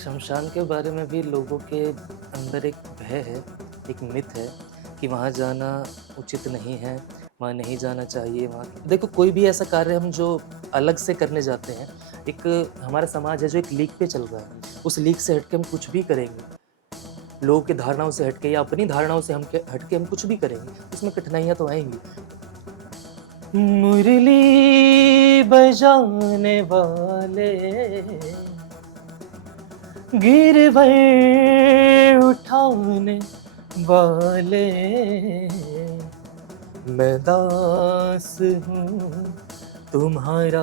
शमशान के बारे में भी लोगों के अंदर एक भय है, एक मिथ है कि वहाँ जाना उचित नहीं है, वहाँ नहीं जाना चाहिए। वहाँ देखो, कोई भी ऐसा कार्य हम जो अलग से करने जाते हैं, एक हमारा समाज है जो एक लीक पे चल रहा है, उस लीक से हट के हम कुछ भी करेंगे, लोगों की धारणाओं से हट के या अपनी धारणाओं से हम के हट के हम कुछ भी करेंगे, उसमें कठिनाइयाँ तो आएँगी। मुरली बजाने वाले गिरवर उठाने वाले, मैं दास हूँ तुम्हारा।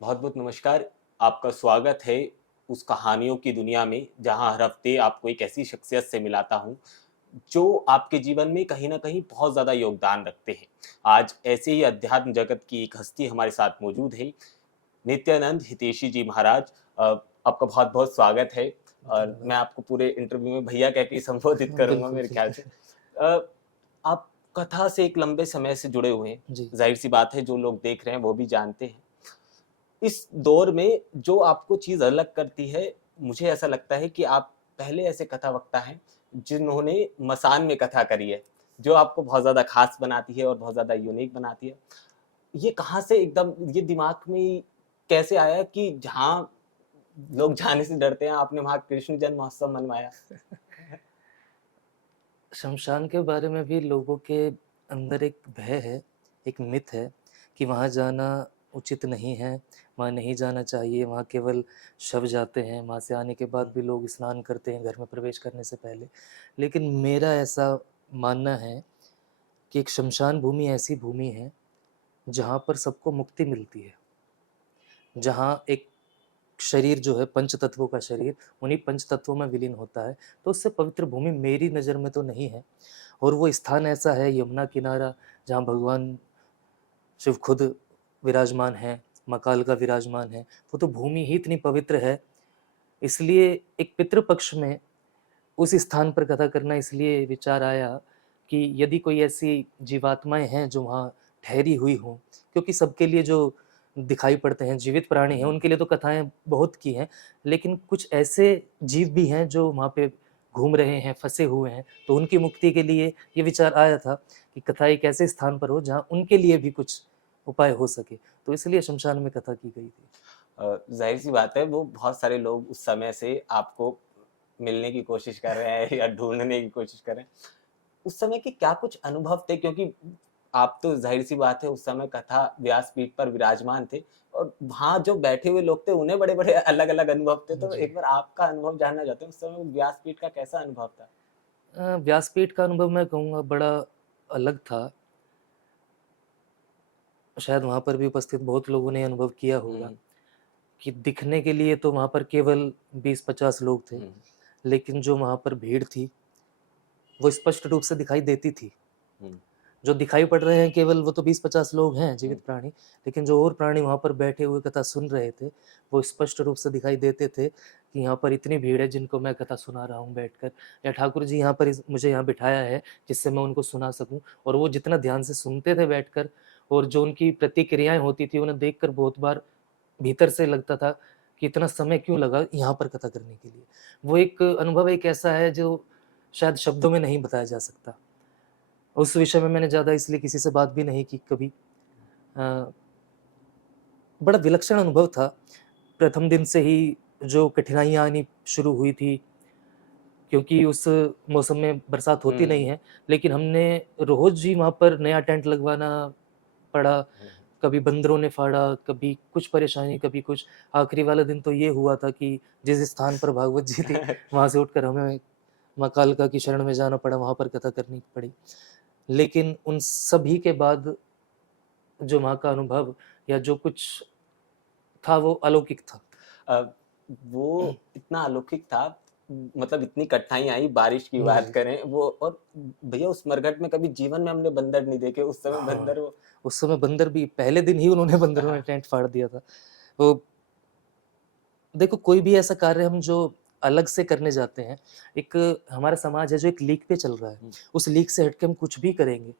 बहुत बहुत नमस्कार। आपका स्वागत है उस कहानियों की दुनिया में जहां हर हफ्ते आपको एक ऐसी शख्सियत से मिलाता हूं जो आपके जीवन में कहीं ना कहीं बहुत ज़्यादा योगदान रखते हैं। आज ऐसे ही अध्यात्म जगत की एक हस्ती हमारे साथ मौजूद है, नित्यानंद हितेशी जी महाराज। आपका बहुत बहुत स्वागत है और धन्यवाद। मैं आपको पूरे इंटरव्यू में भैया कह के ही संबोधित करूंगा बिल्कुल, मेरे ख्याल से। बिल्कुल। अ, आप कथा से एक लंबे समय से जुड़े हुए हैं। जी। जाहिर सी बात है, जो लोग देख रहे हैं वो भी जानते हैं। इस दौर में जो आपको चीज़ अलग करती है, मुझे ऐसा लगता है कि आप पहले ऐसे कथावक्ता हैं जिन्होंने मसान में कथा करी है, जो आपको बहुत ज़्यादा ख़ास बनाती है और बहुत ज़्यादा यूनिक बनाती है। ये कहाँ से एकदम ये दिमाग में कैसे आया कि जहाँ लोग जाने से डरते हैं, आपने वहाँ कृष्ण जन्म महोत्सव मनवाया? शमशान के बारे में भी लोगों के अंदर एक भय है, एक मिथ है कि वहाँ जाना उचित नहीं है, वहाँ नहीं जाना चाहिए, वहाँ केवल शव जाते हैं, वहाँ से आने के बाद हुँ, भी लोग स्नान करते हैं घर में प्रवेश करने से पहले। लेकिन मेरा ऐसा मानना है कि एक शमशान भूमि ऐसी भूमि है, जहाँ पर सबको मुक्ति मिलती है। जहाँ एक शरीर जो है पंच तत्वों का शरीर, उन्हीं पंच तत्वों में विलीन होता है, तो उससे पवित्र भूमि मेरी नज़र में तो नहीं है। और वो स्थान ऐसा है यमुना किनारा, जहाँ भगवान शिव खुद विराजमान हैं, माँ कालिका विराजमान हैं, वो तो भूमि ही इतनी पवित्र है। इसलिए एक पितृ पक्ष में उस स्थान पर कथा करना इसलिए विचार आया कि यदि कोई ऐसी जीवात्माएँ हैं जो वहाँ ठहरी हुई हों, क्योंकि सबके लिए जो दिखाई पड़ते हैं जीवित प्राणी हैं, हुँ। उनके लिए तो कथाएँ बहुत की हैं, लेकिन कुछ ऐसे जीव भी हैं जो वहाँ पे घूम रहे हैं, फँसे हुए हैं, तो उनकी मुक्ति के लिए ये विचार आया था कि कथा एक ऐसे स्थान पर हो जहाँ उनके लिए भी कुछ उपाय हो सके, तो इसलिए शमशान में कथा की गई थी। ज़ाहिर-सी बात है, वो बहुत सारे लोग उस समय से आपको मिलने की कोशिश कर रहे हैं या ढूँढने की कोशिश कर रहे हैं। उस समय के क्या कुछ अनुभव थे? क्योंकि आप तो ज़ाहिर-सी बात है, उस समय कथा व्यासपीठ पर विराजमान थे और वहाँ जो बैठे हुए लोग थे उन्हें बड़े-बड़े अलग-अलग अनुभव थे। तो जी। एक बार आपका अनुभव जानना चाहते हैं, उस समय व्यासपीठ का कैसा अनुभव था? व्यासपीठ का अनुभव मैं कहूँगा बड़ा अलग था। शायद वहाँ पर भी उपस्थित बहुत लोगों ने अनुभव किया होगा हुँ, कि दिखने के लिए तो वहाँ पर केवल 20-50 लोग थे, हुँ, लेकिन जो वहाँ पर भीड़ थी, वो स्पष्ट रूप से दिखाई देती थी। हुँ, जो दिखाई पड़ रहे हैं केवल वो तो 20-50 लोग हैं हुँ, जीवित प्राणी, लेकिन जो और प्राणी वहाँ पर बैठे हुए कथा सुन रहे थे, वो स्पष्ट रूप से दिखाई देते थे कि यहाँ पर इतनी भीड़ है जिनको मैं कथा सुना रहा हूँ बैठकर, या ठाकुर जी यहाँ पर मुझे यहाँ बिठाया है जिससे मैं उनको सुना सकूँ। और वो जितना ध्यान से सुनते थे बैठकर, और जो उनकी प्रतिक्रियाएँ होती थी उन्हें देखकर बहुत बार भीतर से लगता था कि इतना समय क्यों लगा यहाँ पर कथा करने के लिए। वो एक अनुभव एक ऐसा है जो शायद शब्दों में नहीं बताया जा सकता। उस विषय में मैंने ज़्यादा इसलिए किसी से बात भी नहीं की कभी। अ, बड़ा विलक्षण अनुभव था। प्रथम दिन से ही जो कठिनाइयाँ आनी शुरू हुई थी, क्योंकि उस मौसम में बरसात होती नहीं हुँ, है, लेकिन हमने रोज़ ही वहाँ पर नया टेंट लगवाना पड़ा। हुँ, कभी बंदरों ने फाड़ा, कभी कुछ परेशानी, कभी कुछ। आखिरी वाला दिन तो ये हुआ था कि जिस स्थान पर भागवत जी थी, वहाँ से उठकर हमें माँ कालिका की शरण में जाना पड़ा, वहाँ पर कथा करनी पड़ी। लेकिन उन सभी के बाद जो वहाँ का अनुभव या जो कुछ था वो अलौकिक था। अ, वो इतना अलौकिक था, मतलब इतनी कठिनाई आई, बारिश की बात जी। करें वो, और भैया उस मरघट में कभी जीवन में हमने बंदर नहीं देखे, उस समय हाँ, बंदर वो उस समय बंदर भी पहले दिन ही उन्होंने बंदरों ने हाँ, टेंट फाड़ दिया था। तो देखो, कोई भी ऐसा कार्य हम जो अलग से करने जाते हैं, एक हमारा समाज है जो एक लीक पे चल रहा है, हुँ, उस लीक से हट के हम कुछ भी करेंगे,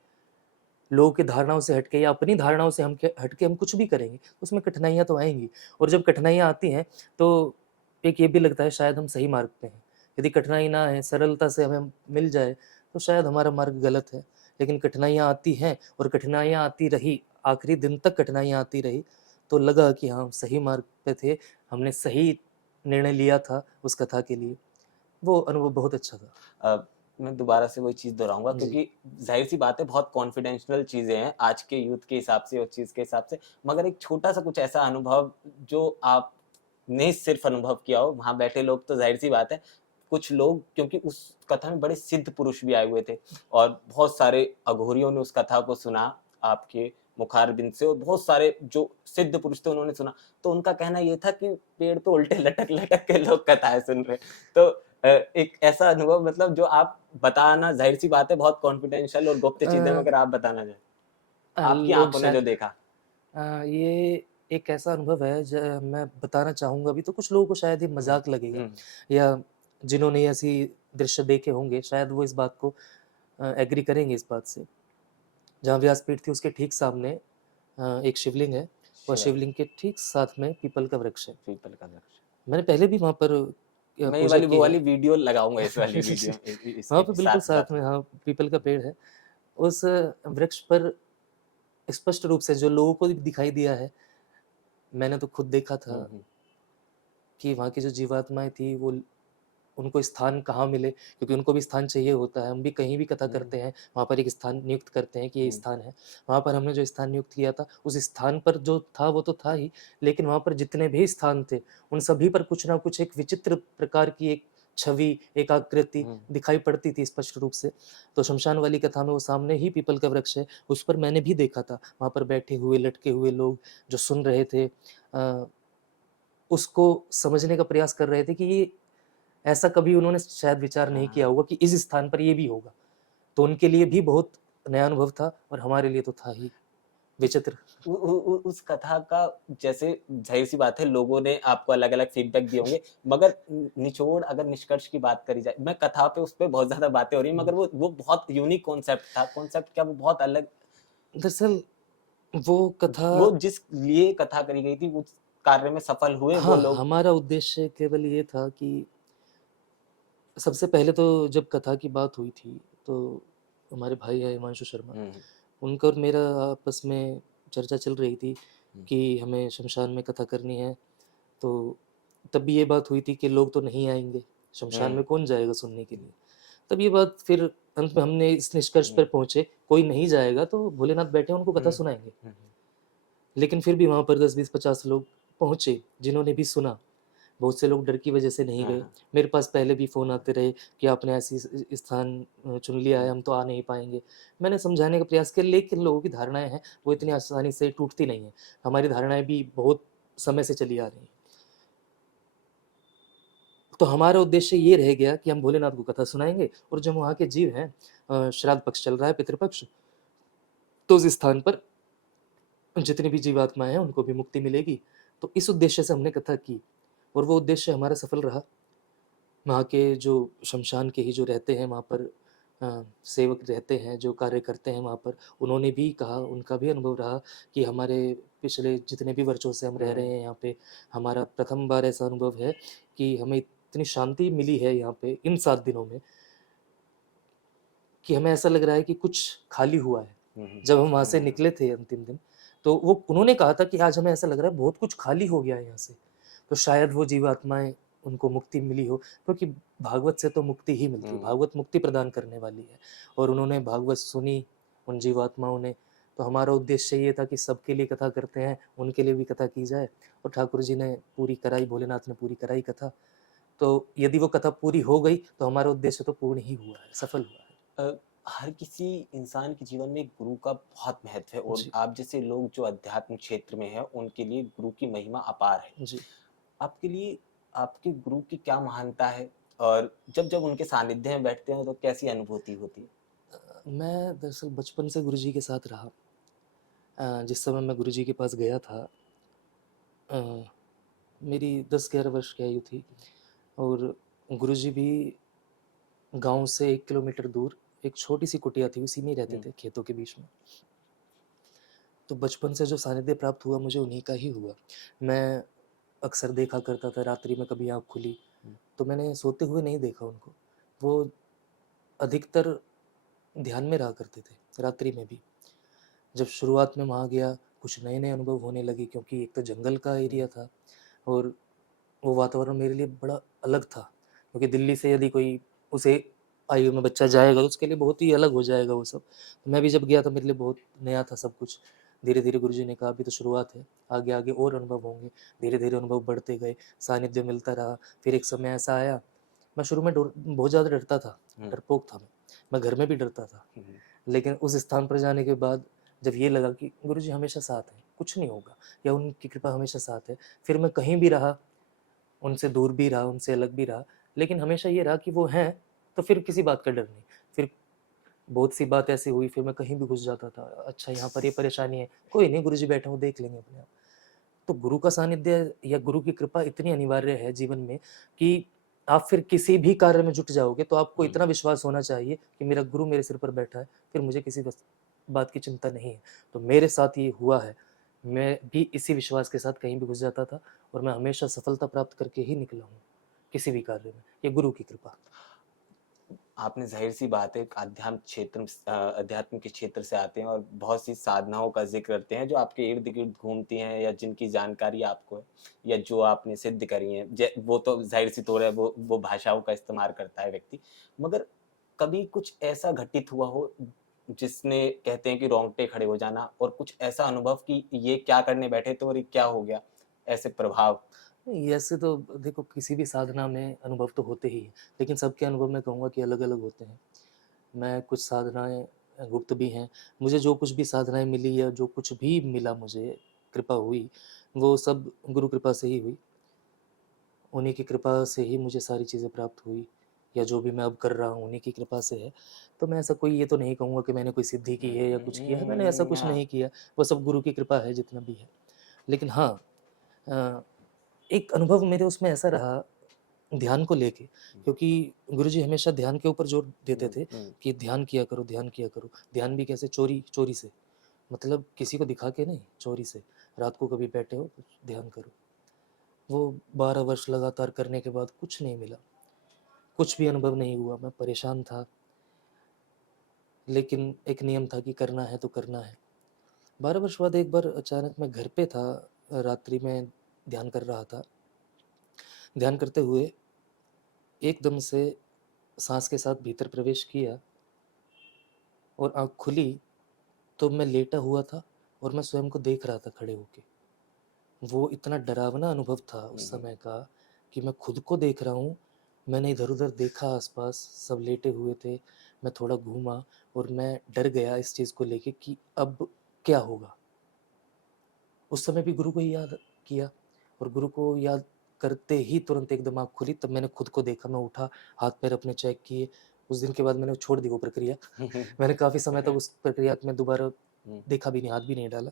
लोगों की धारणाओं से हट के या अपनी धारणाओं से हम के हट के हम कुछ भी करेंगे, उसमें कठिनाइयाँ तो आएँगी। और जब कठिनाइयाँ आती हैं, तो एक ये भी लगता है शायद हम सही मार्ग पे हैं। यदि कठिनाई ना है, सरलता से हमें मिल जाए, तो शायद हमारा मार्ग गलत है। लेकिन कठिनाइयाँ आती हैं और कठिनाइयाँ आती रही, आखिरी दिन तक कठिनाइयाँ आती रही, तो लगा कि हाँ, हम सही मार्ग पे थे, हमने सही निर्णय लिया था उस कथा के लिए। वो अनुभव बहुत अच्छा था। मैं दोबारा से वही चीज़ दोहराऊँगा जी। क्योंकि ज़ाहिर-सी बात है बहुत कॉन्फिडेंशियल चीज़ें हैं आज के यूथ के हिसाब से, उस चीज़ के हिसाब से। मगर एक छोटा-सा कुछ ऐसा अनुभव जो आपने सिर्फ़ अनुभव किया हो, वहाँ बैठे लोग तो ज़ाहिर-सी बात है, कुछ लोग क्योंकि उस कथा में बड़े सिद्ध पुरुष भी आए हुए थे और बहुत सारे अघोरियों ने उस कथा को सुना आपके मुखारबिंद से और बहुत सारे जो सिद्ध पुरुष थे उन्होंने सुना। तो उनका कहना ये था कि पेड़ तो उल्टे लटक-लटक के लोग कथाएँ सुन रहे हैं। तो एक ऐसा अनुभव मतलब जो आप बताना ज़ाहिर-सी बात है बहुत कॉन्फिडेंशियल और गुप्त चीज़ें हैं, अ, मगर आप बताना चाहें, आपकी लोग आँखों ने शायद जो देखा। ये एक ऐसा अनुभव है मैं बताना चाहूँगा अभी तो कुछ लोगों को शायद ये हुँ, मज़ाक लगेगा हुँ, या जिन्होंने ऐसी दृश्य देखे होंगे शायद वो इस बात को एग्री करेंगे इस बात से। जहाँ व्यासपीठ थी उसके ठीक सामने एक शिवलिंग है और शिवा शिवलिंग के ठीक साथ में पीपल का वृक्ष है। पीपल का वृक्ष। मैंने पहले भी वहाँ पर मैं ये पूजा वाली की वो है। वाली वीडियो लगाऊँगा इस वाली वीडियो वहाँ इसके पे बिल्कुल साथ साथ-साथ में में। हाँ, पीपल का पेड़ है। उस वृक्ष पर स्पष्ट रूप से जो लोगों को भी दिखाई दिया है, मैंने तो खुद देखा था हुँ, हुँ, कि वहाँ की जो जीवात्माएँ थी वो उनको स्थान कहाँ मिले क्योंकि उनको भी स्थान चाहिए होता है। हम भी कहीं भी कथा हुँ, करते हैं, वहाँ पर एक स्थान नियुक्त करते हैं कि ये हुँ, स्थान है। वहाँ पर हमने जो स्थान नियुक्त किया था, उस स्थान पर जो था वो तो था ही, लेकिन वहाँ पर जितने भी स्थान थे, उन सभी पर कुछ ना कुछ एक विचित्र प्रकार की एक छवि, एक आकृति हुँ, दिखाई पड़ती थी स्पष्ट रूप से। तो शमशान वाली कथा में वो सामने ही पीपल का वृक्ष है, उस पर मैंने भी देखा था। वहाँ पर बैठे हुए, लटके हुए लोग जो सुन रहे थे उसको समझने का प्रयास कर रहे थे कि ये ऐसा कभी उन्होंने शायद विचार नहीं किया हाँ। होगा कि इस स्थान पर ये भी होगा। तो उनके लिए भी बहुत नया अनुभव था और हमारे लिए तो था ही विचित्र। उस कथा का जैसे ज़ाहिर-सी बात है लोगों ने आपको अलग-अलग फीडबैक दिए होंगे, मगर निचोड़ अगर निष्कर्ष की बात करी जाए, मैं कथा पे उस पे बहुत ज़्यादा बातें हो रही हैं हुँ, मगर वो बहुत यूनिक कॉन्सेप्ट था। कॉन्सेप्ट क्या वो बहुत अलग दरअसल वो कथा वो जिस लिए कथा करी गई थी, उस कार्य में सफल हुए वो हाँ, लोग। हमारा उद्देश्य केवल ये था कि सबसे पहले तो जब कथा की बात हुई थी, तो हमारे भाई हैं हिमांशु शर्मा, हुँ, उनका और मेरा आपस में चर्चा चल रही थी हुँ, कि हमें शमशान में कथा करनी है। तो तब भी ये बात हुई थी कि लोग तो नहीं आएँगे, शमशान हुँ, में कौन जाएगा सुनने के लिए? तब ये बात फिर अंत में हमने इस निष्कर्ष पर हुँ, पहुँचे, कोई नहीं जाएगा तो भोलेनाथ बैठे हैं उनको कथा हुँ, सुनाएँगे। हुँ, लेकिन फिर भी वहाँ पर 10, 20, 50 लोग पहुँचे, जिन्होंने भी सुना। बहुत से लोग डर की वजह से नहीं हाँ, गए। हाँ, मेरे पास पहले भी फ़ोन आते रहे कि आपने ऐसी स्थान चुन लिया है, हुँ, हम तो आ नहीं पाएँगे। मैंने समझाने का प्रयास किया लेकिन लोगों की धारणाएँ हैं, वो इतनी आसानी से टूटती नहीं हैं। हमारी धारणाएँ भी बहुत समय से चली आ रही हैं। तो हमारा उद्देश्य ये रह गया कि हम भोलेनाथ को कथा सुनाएँगे और जो वहाँ के जीव हैं श्राद्ध पक्ष चल रहा है, पितृपक्ष, तो उस स्थान पर जितनी भी जीवात्माएँ हैं उनको भी मुक्ति मिलेगी। तो इस उद्देश्य से हमने कथा की और वो उद्देश्य हमारा सफल रहा। वहाँ के जो शमशान के ही जो रहते हैं वहाँ पर सेवक रहते हैं, जो कार्य करते हैं वहाँ पर, उन्होंने भी कहा, उनका भी अनुभव रहा कि हमारे पिछले जितने भी वर्षों से हम रह रहे हुँ, हैं यहाँ पे, हमारा प्रथम बार ऐसा अनुभव है कि हमें इतनी शांति मिली है यहाँ पे इन 7 दिनों में कि हमें ऐसा लग रहा है कि कुछ खाली हुआ है। हुँ, हुँ, जब हम वहाँ से हुँ, निकले थे अंतिम दिन, तो वो उन्होंने कहा था कि आज हमें ऐसा लग रहा है बहुत कुछ खाली हो गया है यहाँ से। तो शायद वो जीवात्माएँ उनको मुक्ति मिली हो क्योंकि भागवत से तो मुक्ति ही मिलती है, हुँ। भागवत मुक्ति प्रदान करने वाली है और उन्होंने भागवत सुनी उन जीवात्माओं ने, तो हमारा उद्देश्य ये था कि सबके लिए कथा करते हैं, उनके लिए भी कथा की जाए और ठाकुर जी ने पूरी कराई, भोलेनाथ ने पूरी कराई कथा। तो यदि वो कथा पूरी हो गई, तो हमारा उद्देश्य तो पूर्ण ही हुआ है, सफल हुआ है। अ, हर किसी इंसान के जीवन में एक गुरु का बहुत महत्व है और जी, आप जैसे लोग जो अध्यात्म क्षेत्र में हैं, उनके लिए गुरु की महिमा अपार है। जी। आपके लिए आपके गुरु की क्या महानता है? और जब-जब उनके सानिध्य में बैठते हैं, तो कैसी अनुभूति होती है? मैं दरअसल बचपन से गुरुजी के साथ रहा। जिस समय मैं गुरुजी के पास गया था अ, मेरी 10-11 वर्ष की आयु थी और गुरुजी भी गाँव से 1 किलोमीटर दूर एक छोटी-सी कुटिया थी, उसी में ही रहते हुँ, थे, खेतों के बीच में। तो बचपन से जो सानिध्य प्राप्त हुआ मुझे उन्हीं का ही हुआ। मैं अक्सर देखा करता था, रात्रि में कभी आँख खुली, हुँ। तो मैंने सोते हुए नहीं देखा उनको। वो अधिकतर ध्यान में रहा करते थे, रात्रि में भी। जब शुरुआत में वहाँ गया, कुछ नए-नए अनुभव होने लगे क्योंकि एक तो जंगल का एरिया था और वो वातावरण मेरे लिए बड़ा अलग था। क्योंकि दिल्ली से यदि कोई उसे आयु में बच्चा जाएगा तो उसके लिए बहुत ही अलग हो जाएगा वो सब। तो मैं भी जब गया तो मेरे लिए बहुत नया था सब कुछ। धीरे-धीरे गुरुजी ने कहा अभी तो शुरुआत है, आगे-आगे और अनुभव होंगे। धीरे-धीरे अनुभव बढ़ते गए, सानिध्य मिलता रहा। फिर एक समय ऐसा आया, मैं शुरू में बहुत ज़्यादा डरता था, हुँ, डरपोक था मैं। मैं घर में भी डरता था। हुँ, लेकिन उस स्थान पर जाने के बाद जब ये लगा कि गुरुजी हमेशा साथ हैं, कुछ नहीं होगा या उनकी कृपा हमेशा साथ है, फिर मैं कहीं भी रहा, उनसे दूर भी रहा, उनसे अलग भी रहा, लेकिन हमेशा ये रहा कि वो हैं, तो फिर किसी बात का डर नहीं। फिर बहुत सी बात ऐसी हुई, फिर मैं कहीं भी घुस जाता था, अच्छा यहाँ पर ये परेशानी है, कोई नहीं गुरुजी बैठे हैं, वो देख लेंगे अपने आप। तो गुरु का सानिध्य या गुरु की कृपा इतनी अनिवार्य है जीवन में कि आप फिर किसी भी कार्य में जुट जाओगे तो आपको हुँ। इतना विश्वास होना चाहिए कि मेरा गुरु मेरे सिर पर बैठा है, फिर मुझे किसी बात की चिंता नहीं है। तो मेरे साथ ये हुआ है। मैं भी इसी विश्वास के साथ कहीं भी घुस जाता था और मैं हमेशा सफलता प्राप्त करके ही निकला हूँ, किसी भी कार्य में। ये गुरु की कृपा। आपने ज़ाहिर-सी बात है अध्यात्म के क्षेत्र से आते हैं और बहुत सी साधनाओं का ज़िक्र करते हैं जो आपके इर्द-गिर्द घूमती हैं या जिनकी जानकारी आपको है या जो आपने सिद्ध करी हैं। ज वो तो ज़ाहिर-सी तौर है वो भाषाओं का इस्तेमाल करता है व्यक्ति। मगर कभी कुछ ऐसा घटित हुआ हो जिसने कहते हैं कि रोंगटे खड़े हो जाना और कुछ ऐसा अनुभव कि ये क्या करने बैठे थे और ये क्या हो गया? ऐसे प्रभाव? नहीं, ऐसे तो देखो किसी भी साधना में अनुभव तो होते ही हैं, लेकिन सबके अनुभव मैं कहूँगा कि अलग-अलग होते हैं। मैं कुछ साधनाएँ गुप्त भी हैं। मुझे जो कुछ भी साधनाएँ मिली या जो कुछ भी मिला मुझे, कृपा हुई, वो सब गुरु कृपा से ही हुई। उन्हीं की कृपा से ही मुझे सारी चीज़ें प्राप्त हुई या जो भी मैं अब कर रहा हूँ उन्हीं की कृपा से है। तो मैं ऐसा कोई ये तो नहीं कहूँगा कि मैंने कोई सिद्धि की है या कुछ किया है, मैंने ऐसा कुछ हाँ। नहीं किया। वो सब गुरु की कृपा है जितना भी है। लेकिन हाँ, अ, एक अनुभव मेरे उसमें ऐसा रहा ध्यान को लेके, क्योंकि गुरुजी हमेशा ध्यान के ऊपर जोर देते हुँ, थे हुँ। कि ध्यान किया करो, ध्यान किया करो। ध्यान भी कैसे? चोरी चोरी से, मतलब किसी को दिखा के नहीं, चोरी से। रात को कभी बैठे हो तो ध्यान करो। वो 12 वर्ष लगातार करने के बाद कुछ नहीं मिला, कुछ भी अनुभव नहीं हुआ। मैं परेशान था, लेकिन एक नियम था कि करना है तो करना है। 12 वर्ष बाद एक बार अचानक मैं घर पे था, रात्रि में ध्यान कर रहा था। ध्यान करते हुए एकदम से साँस के साथ भीतर प्रवेश किया और आँख खुली तो मैं लेटा हुआ था और मैं स्वयं को देख रहा था खड़े होके। वो इतना डरावना अनुभव था हुँ, उस हुँ। समय का कि मैं खुद को देख रहा हूँ। मैंने इधर-उधर देखा आस-पास, सब लेटे हुए थे। मैं थोड़ा घूमा और मैं डर गया इस चीज़ को लेके कि अब क्या होगा? उस समय भी गुरु को ही याद किया और गुरु को याद करते ही तुरंत एकदम आँख खुली, तब मैंने खुद को देखा, मैं उठा, हाथ-पैर अपने चेक किए। उस दिन के बाद मैंने छोड़ दी वो प्रक्रिया। हुँ, हुँ। मैंने काफ़ी समय तक उस प्रक्रिया में दोबारा हुँ, देखा भी नहीं, हाथ भी नहीं डाला।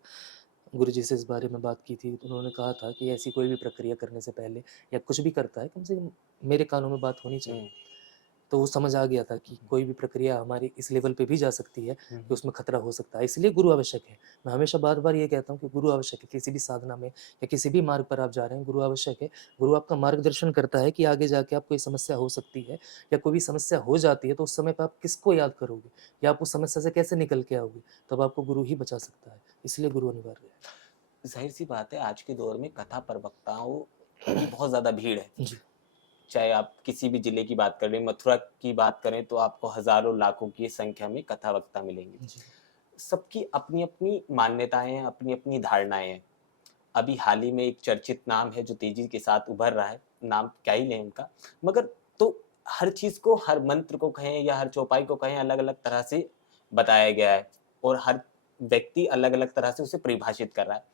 गुरुजी से इस बारे में बात की थी, तो उन्होंने कहा था कि ऐसी कोई भी प्रक्रिया करने से पहले या कुछ भी करता है, कम से कम मेरे कानों में बात होनी चाहिए। हुँ, तो वो समझ आ गया था कि कोई भी प्रक्रिया हमारी इस लेवल पे भी जा सकती है हुँ, कि उसमें खतरा हो सकता है, इसलिए गुरु आवश्यक है। मैं हमेशा बार-बार ये कहता हूँ कि गुरु आवश्यक है, किसी भी साधना में या किसी भी मार्ग पर आप जा रहे हैं, गुरु आवश्यक है। गुरु आपका मार्गदर्शन करता है कि आगे जाके आपको ये समस्या हो सकती है या कोई भी समस्या हो जाती है, तो उस समय पे आप किसको याद करोगे या आप उस समस्या से कैसे निकल के आओगे? तब आपको गुरु ही बचा सकता है, इसलिए गुरु अनिवार्य ज़ाहिर-सी बात है आज के दौर में कथा प्रवक्ताओं की बहुत ज़्यादा भीड़ है। है। जी, चाहे आप किसी भी ज़िले की बात करें, मथुरा की बात करें तो आपको हज़ारों, लाखों की संख्या में कथा वक्ता मिलेंगे। जी, सबकी अपनी-अपनी मान्यताएँ हैं, अपनी-अपनी धारणाएँ हैं। अभी हाल ही में एक चर्चित नाम है जो तेज़ी के साथ उभर रहा है, नाम क्या ही लें उनका। मगर तो हर चीज़ को, हर मंत्र को कहें या हर चौपाई को कहें, अलग-अलग तरह से बताया गया है और हर व्यक्ति अलग-अलग तरह से उसे परिभाषित कर रहा है।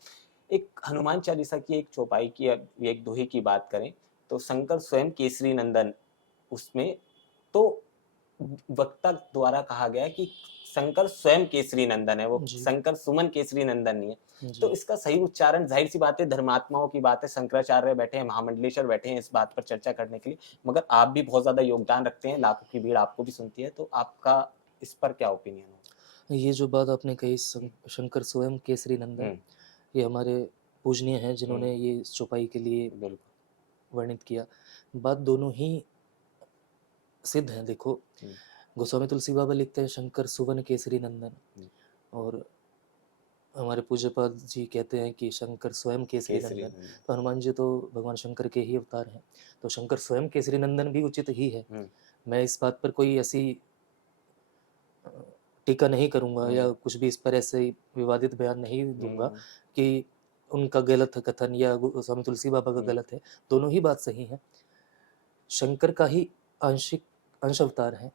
एक हनुमान चालीसा की एक चौपाई की या एक दोहे की बात करें, तो शंकर स्वयं केसरी नंदन उसमें तो वक्ता द्वारा कहा गया है कि शंकर स्वयं केसरी नंदन है, वो जी, शंकर सुमन केसरी नंदन नहीं है। तो जी। इसका सही उच्चारण ज़ाहिर-सी बात है धर्मात्माओं की बात है, शंकराचार्य बैठे हैं, महामंडलेश्वर बैठे हैं इस बात पर चर्चा करने के लिए। मगर आप भी बहुत ज़्यादा योगदान रखते हैं, लाखों की भीड़ आपको भी सुनती है, तो आपका इस पर क्या ओपिनियन होगा? ये जो बात आपने कही हुँ, शंकर स्वयं केसरी नंदन, हुँ, ये हमारे पूजनीय हैं जिन्होंने ये चौपाई के लिए बिल्कुल। वर्णित किया। बात दोनों ही सिद्ध हैं। देखो, हुँ, गोस्वामी तुलसी बाबा लिखते हैं शंकर सुवन केसरी नंदन, हुँ, और हमारे पूज्यपाद जी कहते हैं कि शंकर स्वयं केसरी केसरी नंदन। नंदन। तो हनुमान जी तो भगवान शंकर के ही अवतार हैं, तो शंकर स्वयं केसरी नंदन भी उचित ही है। हुँ, मैं इस बात पर कोई ऐसी अ, टीका नहीं करूँगा या हुँ, कुछ भी इस पर ऐसे विवादित बयान नहीं दूँगा हुँ, कि उनका गलत कथन या गोस्वामी तुलसी बाबा का हुँ, गलत है। दोनों ही बात सही है। शंकर का ही आंशिक अंश अवतार हैं,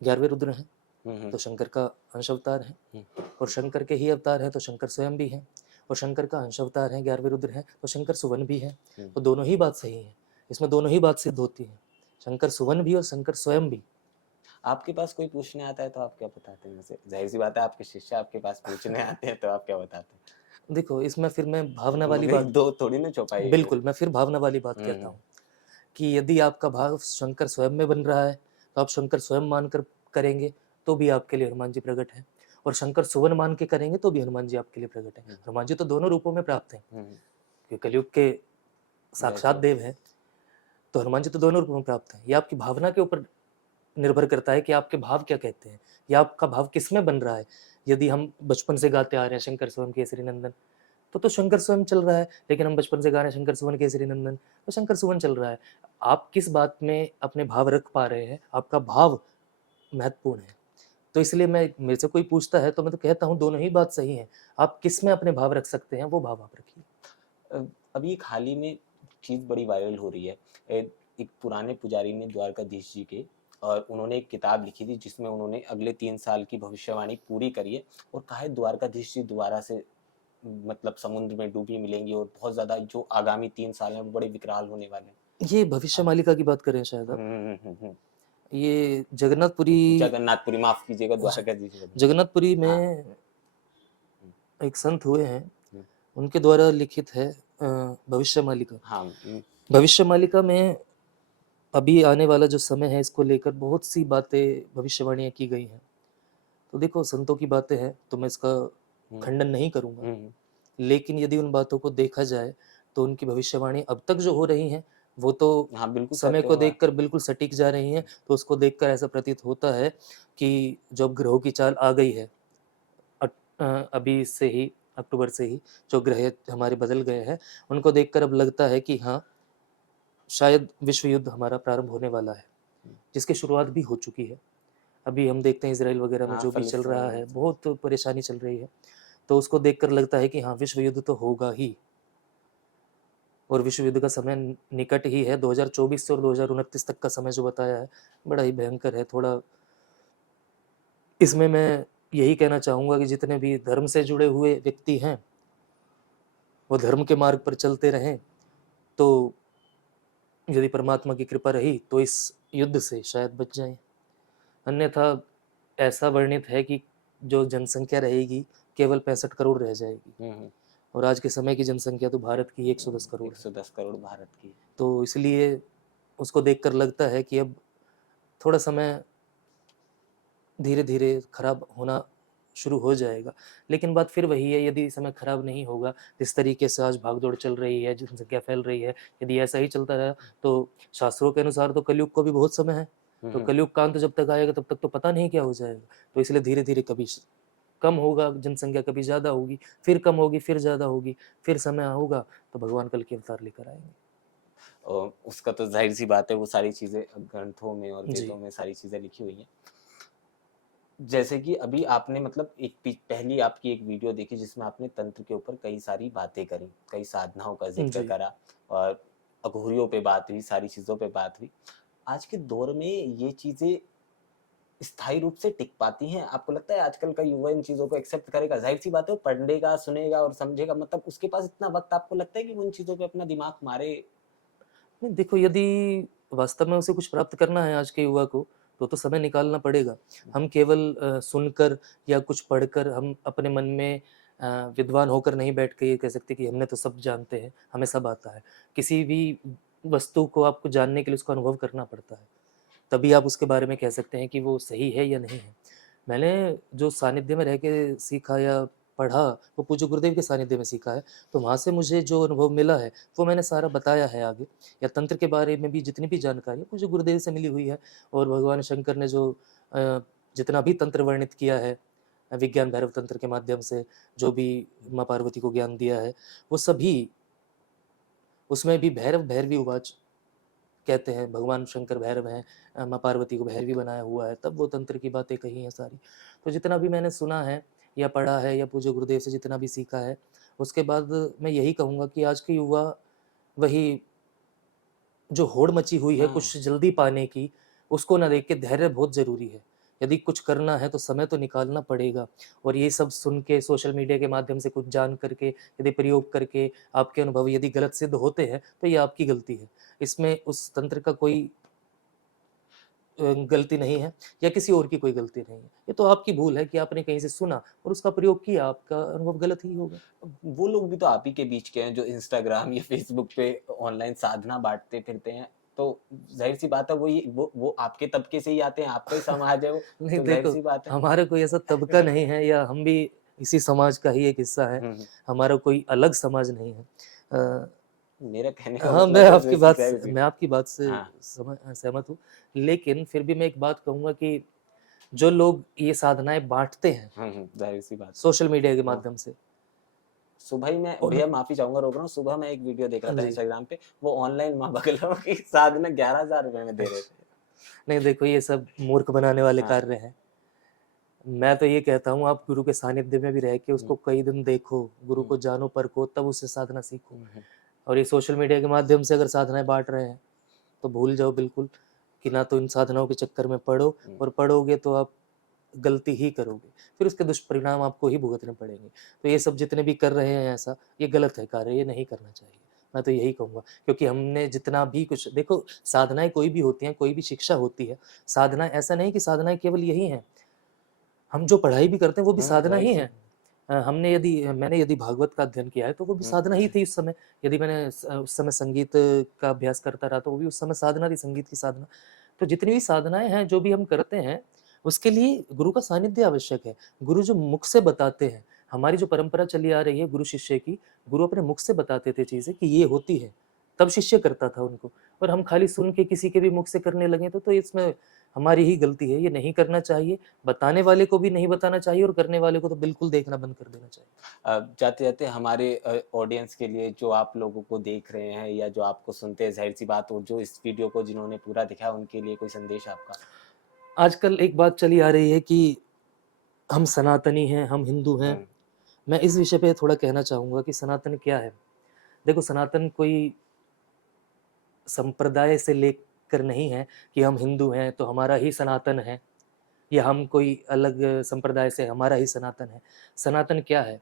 11वें रुद्र हैं, हुँ, हुँ, तो शंकर का अंश अवतार है। हुँ, और शंकर के ही अवतार हैं तो शंकर स्वयं भी हैं, और शंकर का अंश अवतार है 11वें रुद्र हैं तो शंकर सुवन भी हैं। हुँ। तो दोनों ही बात सही है, इसमें दोनों ही बात सिद्ध होती है, शंकर सुवन भी और शंकर स्वयं भी। आपके पास कोई पूछने आता है तो आप क्या बताते हैं वैसे? ज़ाहिर-सी बात है आपके शिष्य आपके पास पूछने आते हैं तो आप क्या बताते हैं? देखो, इसमें फिर मैं भावना वाली वो बात, 1-2 थोड़ी ना छुपाई है वो। बिल्कुल मैं फिर भावना वाली बात हुँ, कहता हुँ, हूँ कि यदि आपका भाव शंकर स्वयं में बन रहा है तो आप शंकर स्वयं मानकर करेंगे तो भी आपके लिए हनुमान जी प्रकट है, और शंकर सुवन मान के करेंगे तो भी हनुमान जी आपके लिए प्रकट है। हुँ, हनुमान जी तो दोनों रूपों में प्राप्त हैं, हुँ, क्योंकि कलयुग के साक्षात बिल्कुल। देव हैं, तो हनुमान जी तो दोनों रूपों में प्राप्त हैं। ये आपकी भावना के ऊपर निर्भर करता है कि आपके भाव क्या कहते हैं, या आपका भाव किसमें बन रहा है। यदि हम बचपन से गाते आ रहे हैं शंकर स्वयं केसरी नंदन, तो शंकर स्वयं चल रहा है, लेकिन हम बचपन से गा रहे हैं शंकर सुवन केसरी नंदन, तो शंकर सुवन चल रहा है। आप किस बात में अपने भाव रख पा रहे हैं, आपका भाव महत्वपूर्ण है। तो इसलिए मैं, मेरे से कोई पूछता है तो मैं तो कहता हूँ दोनों ही बात सही है। आप किस में अपने भाव रख सकते हैं, वो भाव आप रखिए। अ, अभी एक हाल ही में चीज़ बड़ी वायरल हो रही है। एक पुराने पुजारी ने द्वारकाधीश जी के और उन्होंने एक किताब लिखी थी जिसमें उन्होंने अगले 3 साल की भविष्यवाणी पूरी करी है और कहा है द्वारकाधीश जी दोबारा से मतलब समुद्र में डूबी मिलेंगी और बहुत ज़्यादा जो आगामी 3 साल हैं वो बड़े विकराल होने वाले हैं। ये भविष्य मालिका की बात करें शायद आप, हुँ। ये जगन्नाथपुरी, जगन्नाथपुरी माफ़ कीजिएगा द्वारकाधीश बोल रहा जगन्नाथपुरी हाँ। में हुँ, एक संत हुए हैं, हुँ, उनके द्वारा लिखित है भविष्य मालिका। हाँ, भविष्य मालिका में अभी आने वाला जो समय है इसको लेकर बहुत सी बातें, भविष्यवाणियाँ की गई हैं। तो देखो, संतों की बातें हैं तो मैं इसका हुँ, खंडन नहीं करूँगा, हुँ, लेकिन यदि उन बातों को देखा जाए तो उनकी भविष्यवाणी अब तक जो हो रही हैं वो तो हाँ, बिल्कुल समय सत्य को हुआ। देखकर बिल्कुल सटीक जा रही हैं। तो उसको देखकर ऐसा प्रतीत होता है कि जो अब ग्रहों की चाल आ गई है, अभी से ही, अक्टूबर से ही जो ग्रह हमारे बदल गए हैं, उनको देखकर अब लगता है कि हाँ, शायद विश्व युद्ध हमारा प्रारंभ होने वाला है, जिसकी शुरुआत भी हो चुकी है। अभी हम देखते हैं इज़राइल वगैरह में हाँ, जो भी चल रहा फ़लस्तीन है, बहुत परेशानी चल रही है। तो उसको देखकर लगता है कि हाँ, विश्व युद्ध तो होगा ही, और विश्व युद्ध का समय निकट ही है। 2024 से और 2029 तक का समय जो बताया है, बड़ा ही भयंकर है। थोड़ा इसमें मैं यही कहना चाहूँगा कि जितने भी धर्म से जुड़े हुए व्यक्ति हैं, वो धर्म के मार्ग पर चलते रहें, तो यदि परमात्मा की कृपा रही तो इस युद्ध से शायद बच जाएँ। अन्यथा ऐसा वर्णित है कि जो जनसंख्या रहेगी केवल 65 करोड़ रह जाएगी, हुँ, हुँ। और आज के समय की जनसंख्या तो भारत की 110 करोड़ है। 110 करोड़ भारत की। तो इसलिए उसको देखकर लगता है कि अब थोड़ा समय धीरे-धीरे खराब होना शुरू हो जाएगा। लेकिन बात फिर वही है, यदि समय खराब नहीं होगा, जिस तरीके से आज भाग-दौड़ चल रही है, जनसंख्या फैल रही है, यदि ऐसा ही चलता रहा तो शास्त्रों के अनुसार तो कलयुग को भी बहुत समय है। हुँ, तो हुँ। कलयुग का अंत जब तक आएगा तब तक तो पता नहीं क्या हो जाएगा। तो इसलिए धीरे-धीरे कभी कम होगा जनसंख्या, कभी ज़्यादा होगी, फिर कम होगी, फिर ज़्यादा होगी, फिर समय होगा तो भगवान कल के अवतार लेकर आएँगे। उसका तो ज़ाहिर-सी बात है वो सारी चीज़ें ग्रंथों में और जी, वेदों में सारी चीज़ें लिखी हुई हैं। जैसे कि अभी आपने मतलब एक पहली आपकी एक वीडियो देखी जिसमें आपने तंत्र के ऊपर कई सारी बातें करी, कई साधनाओं का ज़िक्र जी। करा और अघोरियों पे बात हुई, सारी चीज़ों पे बात हुई। आज के दौर में ये चीज़ें स्थायी रूप से टिक पाती हैं? आपको लगता है आजकल का युवा इन चीज़ों को एक्सेप्ट करेगा? ज़ाहिर-सी बात है वो पढ़ेगा, सुनेगा और समझेगा मतलब उसके पास इतना वक़्त आपको लगता है कि वो इन चीज़ों पे अपना दिमाग मारे? नहीं, देखो, यदि वास्तव में उसे कुछ प्राप्त करना है आज के युवा को, तो समय निकालना पड़ेगा। हम केवल सुनकर या कुछ पढ़कर हम अपने मन में विद्वान होकर नहीं बैठ के ये कह सकते कि हमने तो सब जानते हैं, हमें सब आता है। किसी भी वस्तु को आपको जानने के लिए उसको अनुभव करना पड़ता है। तभी आप उसके बारे में कह सकते हैं कि वो सही है या नहीं है। मैंने जो सानिध्य में रह के सीखा या पढ़ा वो पूज्य गुरुदेव के सानिध्य में सीखा है, तो वहाँ से मुझे जो अनुभव मिला है वो मैंने सारा बताया है आगे। या तंत्र के बारे में भी जितनी भी जानकारी है पूज्य गुरुदेव से मिली हुई है, और भगवान शंकर ने जो जितना भी तंत्र वर्णित किया है विज्ञान भैरव तंत्र के माध्यम से, जो भी माँ पार्वती को ज्ञान दिया है, वो सभी, उसमें भी भैरव भैरवी उवाच कहते हैं, भगवान शंकर भैरव हैं, माँ पार्वती को भैरवी बनाया हुआ है, तब वो तंत्र की बातें कही हैं सारी। तो जितना भी मैंने सुना है या पढ़ा है या पूज्य गुरुदेव से जितना भी सीखा है, उसके बाद मैं यही कहूँगा कि आज के युवा वही जो होड़ मची हुई है हाँ। कुछ जल्दी पाने की, उसको ना देख के धैर्य बहुत ज़रूरी है। यदि कुछ करना है तो समय तो निकालना पड़ेगा, और ये सब सुन के सोशल मीडिया के माध्यम से कुछ जान करके यदि प्रयोग करके आपके अनुभव यदि गलत सिद्ध होते हैं, तो ये आपकी गलती है। इसमें उस तंत्र का कोई गलती नहीं है या किसी और की कोई गलती नहीं है। ये तो आपकी भूल है कि आपने कहीं से सुना और उसका प्रयोग किया, आपका अनुभव गलत ही होगा। वो लोग भी तो आप ही के बीच के हैं जो इंस्टाग्राम या फेसबुक पे ऑनलाइन साधना बांटते फिरते हैं, तो जाहिर सी बात है वो आपके तबके से ही आते हैं, आपका ही समाज है वो, नहीं तो जाहिर देखो, सी बात है। हमारा कोई ऐसा तबका नहीं है या हम भी इसी समाज का ही एक हिस्सा है, हम्म, हमारा कोई अलग समाज नहीं है। अ, मेरा कहने का हाँ, मतलब है जैसे मैं आपकी बात से हाँ। सहमत हूँ, लेकिन फिर भी मैं एक बात कहूँगा कि जो लोग ये साधनाएँ बाँटते हैं जाहिर सी बात सोशल मीडिया के है। हाँ। माध्यम से, सुबह ही मैं उन भैया माफी चाहूंगा रोक रहा हूँ, सुबह मैं एक वीडियो देख रहा था जी। इंस्टाग्राम पे, वो ऑनलाइन माँ बगलों की साधना 11,000 रुपए में दे रहे थे। नहीं देखो, ये सब मूर्ख बनाने वाले हाँ। कार्य हैं। मैं तो ये कहता हूँ आप गुरु के सानिध्य में भी रह के उसको कई दिन देखो, गुरु को जानो परखो, तब उससे साधना सीखो। और ये सोशल मीडिया के माध्यम से अगर साधनाएँ बाँट रहे हैं, तो भूल जाओ बिल्कुल कि ना तो इन साधनाओं के चक्कर में पड़ो, और पड़ोगे तो आप गलती ही करोगे। फिर उसके दुष्परिणाम आपको ही भुगतने पड़ेंगे। तो ये सब जितने भी कर रहे हैं ऐसा, ये गलत है कार्य, ये नहीं करना चाहिए। मैं तो यही कहूँगा, क्योंकि हमने जितना भी कुछ देखो, साधनाएँ कोई भी होती हैं, कोई भी शिक्षा होती है, साधना ऐसा नहीं कि साधनाएँ केवल यही हैं। हम जो पढ़ाई भी करते हैं वो भी साधना जाहिर ही सी। है। मैंने यदि भागवत का अध्ययन किया है तो वो भी साधना ही थी उस समय। यदि मैंने उस समय संगीत का अभ्यास करता रहा तो वो भी उस समय साधना थी, संगीत की साधना। तो जितनी भी साधनाएँ हैं, जो भी हम करते हैं, उसके लिए गुरु का सानिध्य आवश्यक है। गुरु जो मुख से बताते हैं, हमारी जो परंपरा चली आ रही है गुरु शिष्य की, गुरु अपने मुख से बताते थे चीज़ें कि ये होती है, तब शिष्य करता था उनको। और हम खाली सुन के किसी के भी मुख से करने लगे तो इसमें हमारी ही गलती है, ये नहीं करना चाहिए। बताने वाले को भी नहीं बताना चाहिए और करने वाले को तो बिल्कुल देखना बंद कर देना चाहिए। जाते-जाते हमारे ऑडियंस के लिए जो आप लोगों को देख रहे हैं या जो आपको सुनते हैं, ज़ाहिर-सी बात, और जो इस वीडियो को जिन्होंने पूरा देखा है, उनके लिए कोई संदेश आपका? आजकल एक बात चली आ रही है कि हम सनातनी हैं, हम हिंदू हैं। हुँ, मैं इस विषय पे थोड़ा कहना चाहूँगा कि सनातन क्या है? देखो, सनातन कोई संप्रदाय से लेकर नहीं है कि हम हिंदू हैं तो हमारा ही सनातन है, या हम कोई अलग संप्रदाय से हमारा ही सनातन है। सनातन क्या है?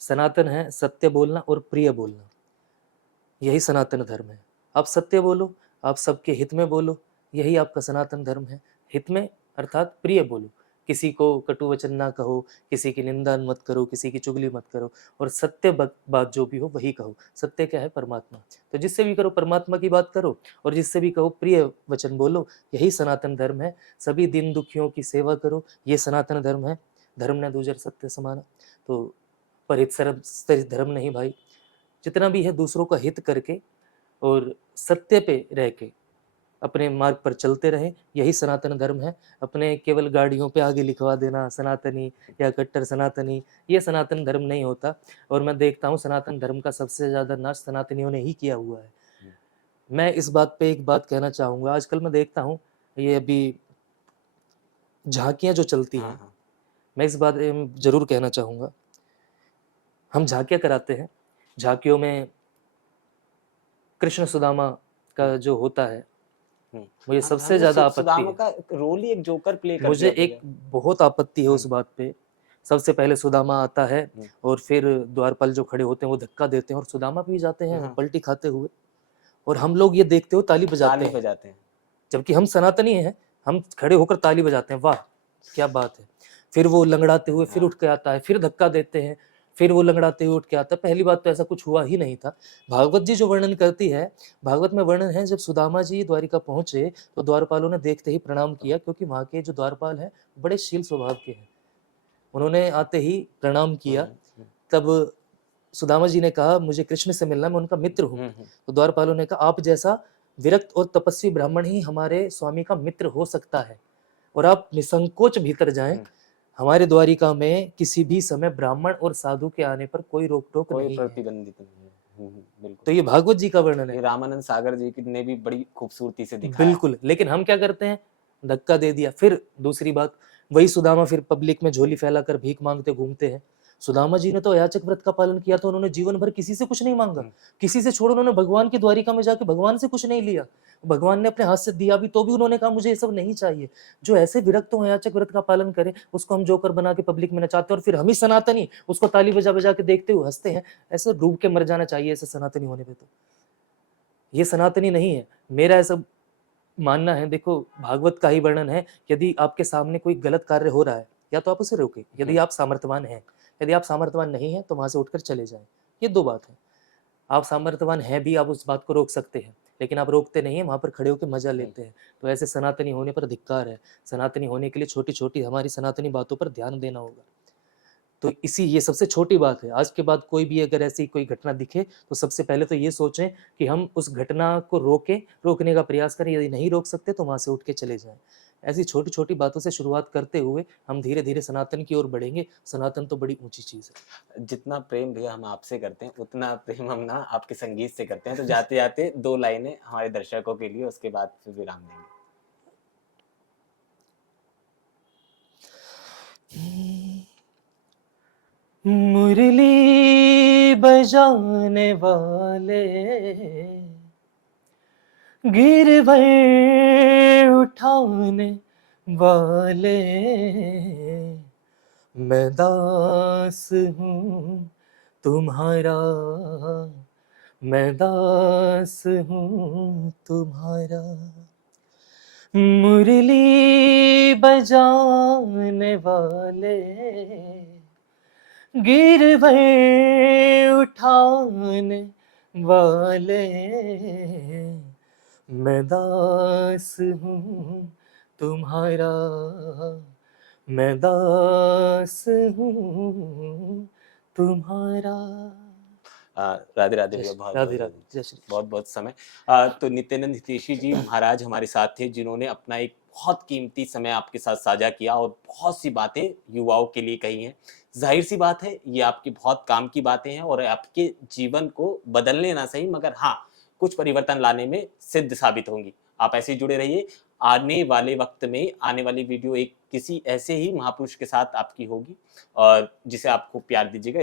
सनातन है सत्य बोलना और प्रिय बोलना। यही सनातन धर्म है। आप सत्य बोलो, आप सबके हित में बोलो, यही आपका सनातन धर्म है। हित में अर्थात प्रिय बोलो, किसी को कटु वचन ना कहो, किसी की निंदा मत करो, किसी की चुगली मत करो, और सत्य बात जो भी हो वही कहो। सत्य क्या है? परमात्मा। तो जिससे भी करो परमात्मा की बात करो, और जिससे भी कहो प्रिय वचन बोलो, यही सनातन धर्म है। सभी दीन दुखियों की सेवा करो, ये सनातन धर्म है। धर्म ने दूजर सत्य समाना। तो परित सर्व धर्म नहीं भाई। जितना भी है दूसरों का हित करके और सत्य पे रह के अपने मार्ग पर चलते रहें, यही सनातन धर्म है। अपने केवल गाड़ियों पे आगे लिखवा देना सनातनी या कट्टर सनातनी, ये सनातन धर्म नहीं होता। और मैं देखता हूँ सनातन धर्म का सबसे ज़्यादा नाश सनातनियों ने ही किया हुआ है। हुँ। मैं इस बात पे एक बात कहना चाहूँगा, आजकल मैं देखता हूँ ये अभी झाँकियाँ जो चलती हाँ, हैं, हाँ। मैं इस बात ज़रूर कहना चाहूँगा, हम झाँकियाँ कराते हैं, झाँकियों में कृष्ण सुदामा हुँ, का जो होता है, हुँ। मुझे हाँ, सबसे हमने ज़्यादा आपत्ति सुदामा है। का रोल ही एक जोकर प्ले कर मुझे दिया एक भैया। बहुत आपत्ति है हुँ, उस बात पे। सबसे पहले सुदामा आता है हुँ। और फिर द्वारपाल जो खड़े होते हैं वो धक्का देते हैं और सुदामा भी जाते हैं हाँ, पलटी खाते हुए, और हम लोग ये देखते हुए ताली बजाते ताली हैं। बजाते हैं। जबकि हम सनातनी हैं, हम खड़े होकर ताली बजाते हैं, वाह! क्या बात है। फिर वो लंगड़ाते हुए फिर हाँ। उठ के आता है, फिर धक्का देते हैं, फिर वो लंगड़ाते हुए उठ के आता है। पहली बात तो ऐसा कुछ हुआ ही नहीं था। भागवत जी जो वर्णन करती है, भागवत में वर्णन है जब सुदामा जी द्वारिका पहुँचे, तो द्वारपालों ने देखते ही प्रणाम किया, क्योंकि वहाँ के जो द्वारपाल हैं, बड़े शील स्वभाव के हैं। उन्होंने आते ही प्रणाम किया। हम्म, तब सुदामा जी ने कहा, मुझे कृष्ण से मिलना, मैं उनका मित्र हूँ। तो द्वारपालों ने कहा, आप जैसा विरक्त और तपस्वी ब्राह्मण ही हमारे स्वामी का मित्र हो सकता है, और आप निसंकोच भीतर जाएं। हमारे द्वारिका में किसी भी समय ब्राह्मण और साधु के आने पर कोई रोक टोक कोई नहीं है। प्रतिबंधित नहीं है। तो बिल्कुल, ये भागवत जी का वर्णन ये है। रामानंद सागर जी ने भी बड़ी खूबसूरती से दिखाया। बिल्कुल, लेकिन हम क्या करते हैं, धक्का दे दिया। फिर दूसरी बात, वही सुदामा फिर पब्लिक में झोली फैलाकर भीख मांगते घूमते हैं। सुदामा जी ने तो याचक व्रत का पालन किया, तो उन्होंने जीवन भर किसी से कुछ नहीं मांगा, किसी से छोड़, उन्होंने भगवान की द्वारिका में जाके भगवान से कुछ नहीं लिया। भगवान ने अपने हाथ से दिया भी, तो भी उन्होंने कहा मुझे ये सब नहीं चाहिए। जो ऐसे विरक्त हो, याचक व्रत का पालन करे, उसको हम जोकर बना के पब्लिक में नचाते हैं, और फिर हम ही सनातनी उसको ताली बजा बजा के देखते हुए हंसते हैं। ऐसे डूब के मर जाना चाहिए ऐसे सनातनी होने पे। तो ये सनातनी नहीं है, मेरा ऐसा मानना है। देखो, भागवत का ही वर्णन है, यदि आपके सामने कोई गलत कार्य हो रहा है, या तो आप उसे रोकें, यदि आप सामर्थ्यवान हैं। यदि आप सामर्थ्यवान नहीं हैं, तो वहां से उठकर चले जाएं। ये दो बात है। आप सामर्थ्यवान हैं भी, आप उस बात को रोक सकते हैं, लेकिन आप रोकते नहीं हैं, वहां पर खड़े होकर मजा लेते हैं। तो ऐसे सनातनी होने पर धिक्कार है। सनातनी होने के लिए छोटी छोटी हमारी सनातनी बातों पर ध्यान देना होगा। तो इसी ये सबसे छोटी बात है। आज के बाद कोई भी अगर ऐसी कोई घटना दिखे, तो सबसे पहले तो ये सोचें कि हम उस घटना को रोकने का प्रयास करें। यदि नहीं रोक सकते, तो वहां से उठ के चले जाएं। ऐसी छोटी छोटी बातों से शुरुआत करते हुए हम धीरे धीरे सनातन की ओर बढ़ेंगे। सनातन तो बड़ी ऊंची चीज है। जितना प्रेम भैया हम आपसे करते हैं, उतना प्रेम हम ना आपके संगीत से करते हैं। तो जाते जाते 2 लाइनें हमारे दर्शकों के लिए, उसके बाद फिर विराम देंगे। मुरली बजाने वाले, गिरवर उठाने वाले, मैं दास हूँ तुम्हारा, मैं दास हूँ तुम्हारा। मुरली बजाने वाले, गिरवर उठाने वाले, मैं दास हूँ तुम्हारा, मैं दास हूँ तुम्हारा। राधे राधे जय भैया, श्री बहुत राधे बहुत राधे, जय श्री कृष्ण। बहुत बहुत समय। तो नित्यानंद हितैषी जी महाराज हमारे साथ थे, जिन्होंने अपना एक बहुत कीमती समय आपके साथ साझा किया और बहुत सी बातें युवाओं के लिए कही हैं। जाहिर सी बात है, ये आपकी बहुत काम की बातें हैं और आपके जीवन को बदलने ना सही, मगर हाँ, कुछ परिवर्तन लाने में सिद्ध साबित होंगी। आप ऐसे ही जुड़े रहिए। आने वाले वक्त में आने वाली वीडियो एक किसी ऐसे ही महापुरुष के साथ आपकी होगी, और जिसे आप खूब प्यार दीजिएगा।